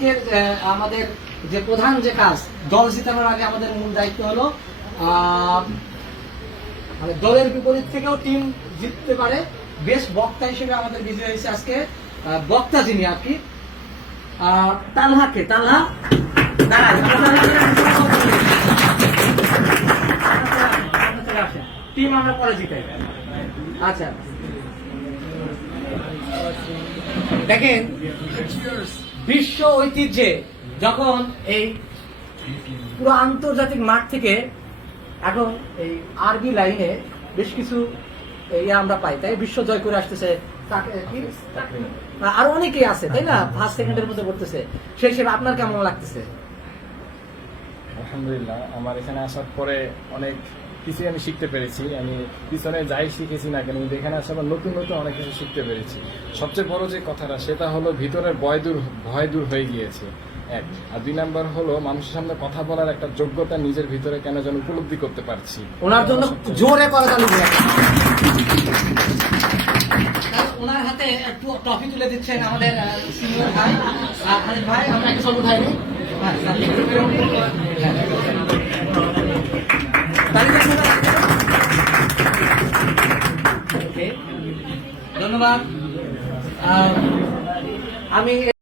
আজকের আমাদের যে প্রধান যে কাজ, দল জিতানোর আগে আমাদের মূল দায়িত্ব হলো মানে দলের বিপরীত থেকেও টিম জিততে পারে। বেস্ট বক্তা হিসেবে আমাদের বিজয় হয়েছে আজকে বক্তা যিনি আর কি তালহাকে। তালহা টিম আমরা পরে জিতাই। আচ্ছা দেখেন, বিশ্ব ঐতিহ্যে যখন এই পুরো আন্তর্জাতিক মাঠ থেকে এখন এই আরবি লাইনে বেশ কিছু আমরা পাই, তাই বিশ্ব জয় করে আসতেছে। আরো অনেকেই আছে তাই না, ফার্স্ট সেকেন্ডের মধ্যে পড়তেছে। সেই হিসেবে আপনার কেমন লাগতেছে? আলহামদুলিল্লাহ, আমার এখানে আসার পরে অনেক কিছু আমি শিখতে পেরেছি। আমি পিছনে যাই শিখেছি না কেন, কিন্তু এখানে আসার পর নতুন নতুন অনেক কিছু শিখতে পেরেছি। সবচেয়ে বড় যে কথাটা সেটা হলো ভিতরের ভয় দূর হয়ে গিয়েছে, এক। আর 2 নাম্বার হলো মানুষের সামনে কথা বলার একটা যোগ্যতা নিজের ভিতরে কেন যেন উপলব্ধি করতে পারছি। ওনার জন্য জোরে করা চালু ওনার হাতে একটু ট্রফি তুলে দিচ্ছেন আমাদের সিনিয়র ভাই খালিদ ভাই। আমরা একটা সবুজ ভাই ধন্যবাদ। আমি